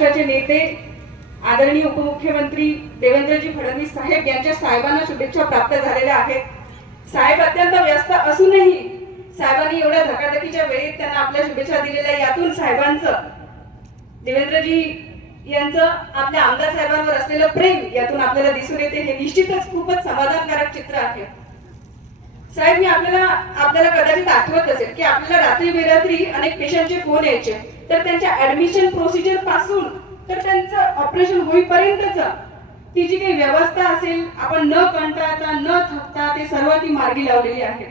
महाराष्ट्राचे नेते आदरणीय उपमुख्यमंत्री देवेंद्रजी फडणवीस साहेब यांच्या साहेबांना शुभेच्छा प्राप्त झालेल्या आहेत. साहेब अत्यंत व्यस्त असूनही साहेबांनी एवढ्या धकाधकीच्या वेळेत त्यांना आपल्या शुभेच्छा दिलेल्या यातून साहेबांचं देवेंद्रजी यांचं आपल्या आमदार साहेबांवर असलेलं प्रेम यातून आपल्याला दिसून येते. हे निश्चितच खूपच समाधानकारक चित्र आहे. साहेब मी आपल्याला आपल्याला कदाचित आठवत असेल की आपल्याला रात्री बेरात्री अनेक पेशंटचे फोन यायचे. तर त्यांच्या ऍडमिशन प्रोसिजरपासून तर त्यांचं ऑपरेशन होईपर्यंतच ती जी काही व्यवस्था असेल आपण न कंटाळता न थकता ते सर्व ती मार्गी लावलेली आहे.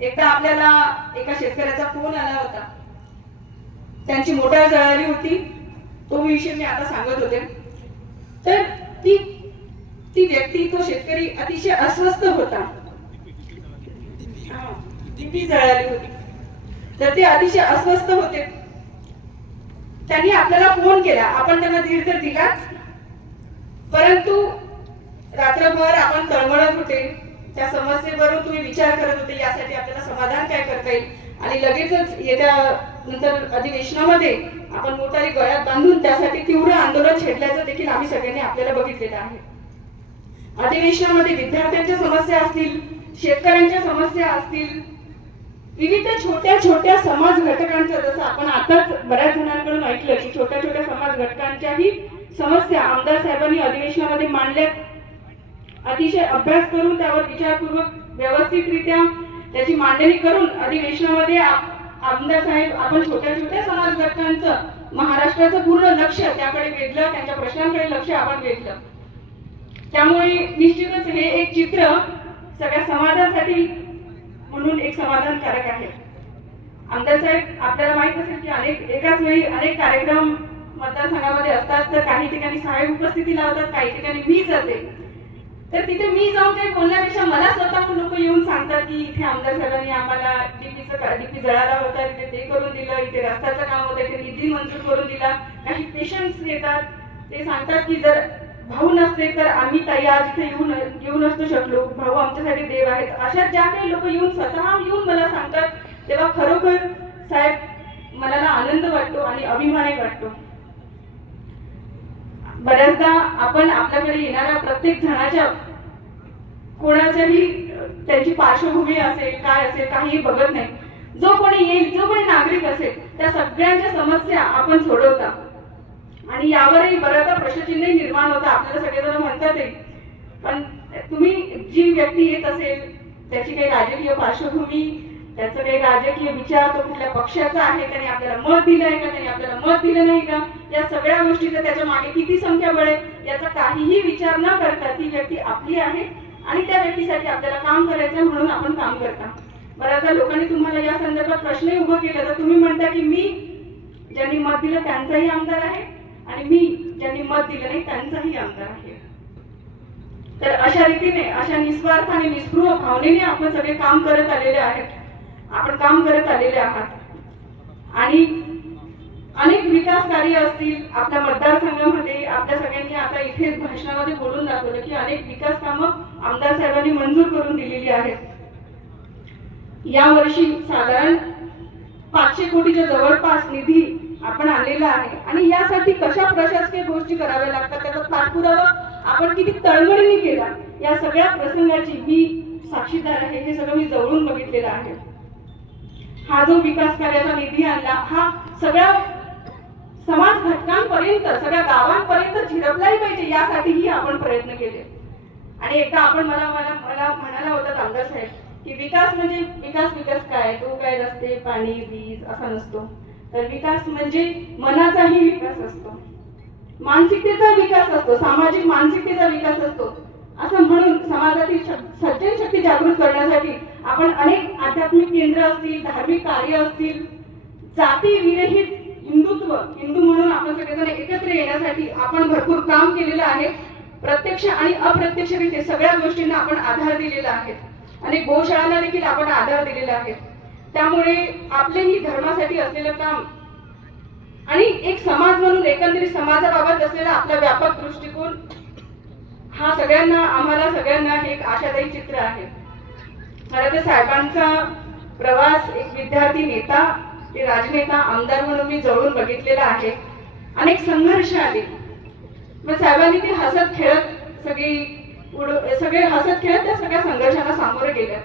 एकदा आपल्याला एका शेतकऱ्याचा फोन आला होता. त्यांची मोटार जळाली होती. तो विषय मी आता सांगत होते. तर ती ती व्यक्ती तो शेतकरी अतिशय अस्वस्थ होता. ती जळाली होती. तर ते अतिशय अस्वस्थ होते. त्यांनी आपल्याला फोन केला. आपण त्यांना धीर तर दिलाच परंतु रात्रभर आपण तळमळत होते. त्या समस्येवरून तुम्ही विचार करत होते. यासाठी आपल्याला समाधान काय करता येईल? आणि लगेचच येत्या नंतर अधिवेशनामध्ये आपण मोटारी गळ्यात बांधून त्यासाठी तीव्र आंदोलन छेडल्याचं देखील आम्ही सगळ्यांनी आपल्याला बघितलेलं आहे. अधिवेशनामध्ये विद्यार्थ्यांच्या समस्या असतील शेतकऱ्यांच्या समस्या असतील विविध छोट्या छोट्या समाज घटकांचं जसं आपण आताच बऱ्याच जणांकडून ऐकलं की छोट्या छोट्या समाज घटकांच्याही समस्या आमदार साहेबांनी अधिवेशनामध्ये मांडल्या. अतिशय अभ्यास करून त्यावर विचारपूर्वक व्यवस्थितरित्या त्याची मांडणी करून अधिवेशनामध्ये आमदार साहेब आपण छोट्या छोट्या समाज घटकांचं महाराष्ट्राचं पूर्ण लक्ष त्याकडे वेधलं त्यांच्या प्रश्नांकडे लक्ष आपण वेधलं. त्यामुळे निश्चितच हे एक चित्र सगळ्या समाजासाठी म्हणून एक समाधानकारक आहे. आमदार साहेब आपल्याला माहीत असेल की अनेक एकाच वेळी अनेक कार्यक्रम मतदारसंघामध्ये असतात. तर काही ठिकाणी साहेब उपस्थिती लावतात काही ठिकाणी मी जाते. तर तिथे मी जाऊन काही बोलण्यापेक्षा मला स्वतःहून लोक येऊन सांगतात की इथे आमदार साहेबांनी आम्हाला डीपीचं डीपी जळाला होता तिथे ते करून दिलं इथे रस्त्याचं काम होतं इथे निधी मंजूर करून दिला. काही पेशंट्स येतात ते सांगतात की जर भाऊ नसते तर आम्ही ताई आज इथे येऊन येऊ नसतो शकलो. भाऊ आमच्यासाठी देव आहेत. अशा ज्या काही लोक येऊन स्वतः येऊन मला सांगतात तेव्हा खरोखर साहेब मला ना आनंद वाटतो आणि अभिमानही वाटतो. बऱ्याचदा आपण आपल्याकडे येणाऱ्या प्रत्येक जणाच्या कोणाच्याही त्यांची पार्श्वभूमी असेल काय असेल काहीही बघत नाही. जो कोणी येईल जो कोणी नागरिक असेल त्या सगळ्यांच्या समस्या आपण सोडवता. आणि यावरही बऱ्याचदा प्रश्नचिन्ह निर्माण होतं. आपल्याला सगळेजण म्हणतात पण तुम्ही जी व्यक्ती येत असेल त्याची काही राजकीय पार्श्वभूमी त्याचा काही राजकीय विचार तो कुठल्या पक्षाचा आहे त्याने आपल्याला मत दिलं आहे का त्याने आपल्याला मत दिलं नाही का? या सगळ्या गोष्टीचा त्याच्यामागे किती संख्याबळ आहे याचा काहीही विचार न करता ती व्यक्ती आपली आहे आणि त्या व्यक्तीसाठी आपल्याला काम करायचं आहे म्हणून आपण काम करता. बऱ्याचदा लोकांनी तुम्हाला या संदर्भात प्रश्नही उभं केला तर तुम्ही म्हणता की मी ज्यांनी मत दिलं त्यांचाही आमदार आहे आणि मी ज्यांनी मत दिलं नाही त्यांचाही आमदार आहे. तर अशा रीतीने अशा निस्वार्थ आणि निस्पृह भावनेने आपण सगळे काम करत आलेले आहेत. आपण काम करत आलेले आहात. आणि अनेक विकास कार्य असतील. आपल्या मतदारसंघामध्ये आपल्या सगळ्यांनी आता इथेच भाषणामध्ये बोलून दाखवलं की अनेक विकास कामं आमदार साहेबांनी मंजूर करून दिलेली आहेत. यावर्षी साधारण पाचशे कोटीच्या जवळपास निधी आपण आलेलं आहे. आणि यासाठी कशा प्रशासकीय गोष्टी कराव्या लागतात त्याचा पाठपुरावा आपण किती तळमळीने केला या सगळ्या प्रसंगाची मी साक्षीदार आहे हे सगळं मी जवळून बघितलेलं आहे. हा जो विकास कार्याचा निधी आणला हा सगळ्या समाज घटकांपर्यंत सगळ्या गावांपर्यंत झिरपलाही पाहिजे यासाठीही आपण प्रयत्न केले. आणि एकदा आपण मला मला मला म्हणाला होता आमदार साहेब की विकास म्हणजे विकास विकास काय? तो काय रस्ते पाणी वीज असा नसतो. तर विकास म्हणजे मनाचाही विकास असतो. मानसिकतेचा विकास असतो. सामाजिक मानसिकतेचा विकास असतो. असं म्हणून समाजातील सज्जन शक्ती जागृत करण्यासाठी आपण अनेक आध्यात्मिक केंद्र असतील धार्मिक कार्य असतील जाती विरहित हिंदुत्व हिंदू म्हणून आपण सगळेजण एकत्र येण्यासाठी आपण भरपूर काम केलेलं आहे. प्रत्यक्ष आणि अप्रत्यक्षरित्या सगळ्या गोष्टींना आपण आधार दिलेला आहे. आणि गोशाळांना देखील आपण आधार दिलेला आहे. त्यामुळे आपलेही धर्मासाठी असलेलं काम आणि एक समाज म्हणून एकंदरीत समाजाबाबत असलेला आपला व्यापक दृष्टिकोन हा सगळ्यांना आम्हाला सगळ्यांना हे एक आशादायी चित्र आहे. खरं तर साहेबांचा प्रवास एक विद्यार्थी नेता ते राजनेता आमदार म्हणून मी जवळून बघितलेला आहे. अनेक संघर्ष आले. मग साहेबांनी ते हसत खेळत सगळी उड सगळे हसत खेळत त्या सगळ्या संघर्षाला सामोरं गेल्या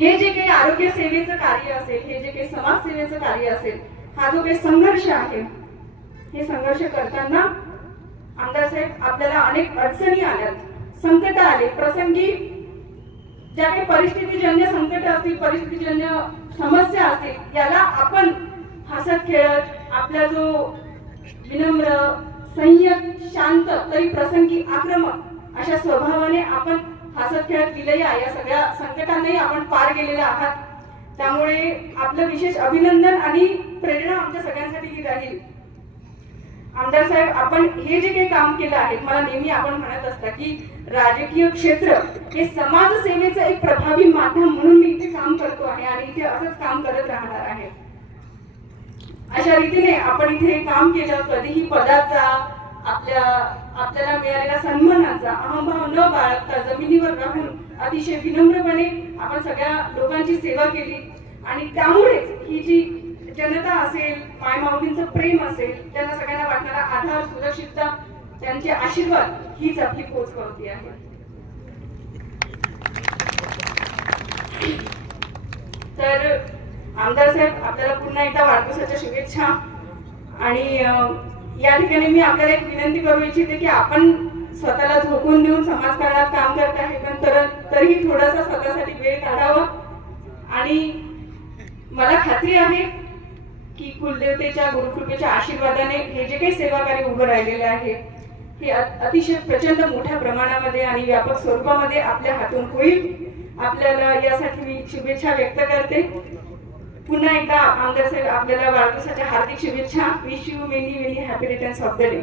हे जे काही आरोग्य सेवेचं कार्य असेल हे जे काही समाजसेवेचं कार्य असेल हा जो काही संघर्ष आहे हे संघर्ष करताना आमदार साहेब आपल्याला अनेक अडचणी आल्यात संकट आले. प्रसंगी ज्या काही परिस्थितीजन्य संकट असतील परिस्थितीजन्य समस्या असतील याला आपण हसत खेळत आपला जो विनम्र संयत शांत तरी प्रसंगी आक्रमक अशा स्वभावाने आपण हसत खेळत विलया या सगळ्या संकटांनाही आपण पार गेलेले आहात. त्यामुळे आपलं विशेष अभिनंदन आणि प्रेरणा आमच्या सगळ्यांसाठी ही राहील. आमदार साहेब आपण हे जे काही काम केलं आहे मला नेहमी आपण म्हणत असता की राजकीय क्षेत्र हे समाज सेवेचं एक प्रभावी माध्यम म्हणून मी इथे काम करतो आहे आणि इथे असंच काम करत राहणार आहे. अशा रीतीने आपण इथे काम केलं. कधीही पदाचा आपल्या आपल्याला मिळालेल्या सन्मानाचा अहंभाव न बाळगता जमिनीवर राहून अतिशय विनम्रपणे आपण सगळ्या लोकांची सेवा केली. आणि त्यामुळेच ही जी जनता असेल मायमाऊलींचं प्रेम असेल त्यांना सगळ्यांना वाटणारा आधार सुरक्षितता त्यांचे आशीर्वाद हीच आपली पोच पावती आहे. तर आमदार साहेब आपल्याला पुन्हा एकदा वाढदिवसाच्या शुभेच्छा. आणि या ठिकाणी मी आपल्याला एक विनंती करू इच्छिते की आपण स्वतःला झोकून देऊन समाजकारणात काम करत आहे पण तर तरीही थोडासा स्वतःसाठी वेळ काढावा. आणि मला खात्री आहे की कुलदेवतेच्या गुरुकृपेच्या आशीर्वादाने हे जे काही सेवाकार्य उभं राहिलेलं आहे हे अतिशय प्रचंड मोठ्या प्रमाणामध्ये आणि व्यापक स्वरूपामध्ये आपल्या हातून होईल. आपल्याला यासाठी मी शुभेच्छा व्यक्त करते. पुन्हा एकदा आमदार साहेब आपल्याला वाढदिवसाच्या हार्दिक शुभेच्छा. Wish you many many happy returns of the day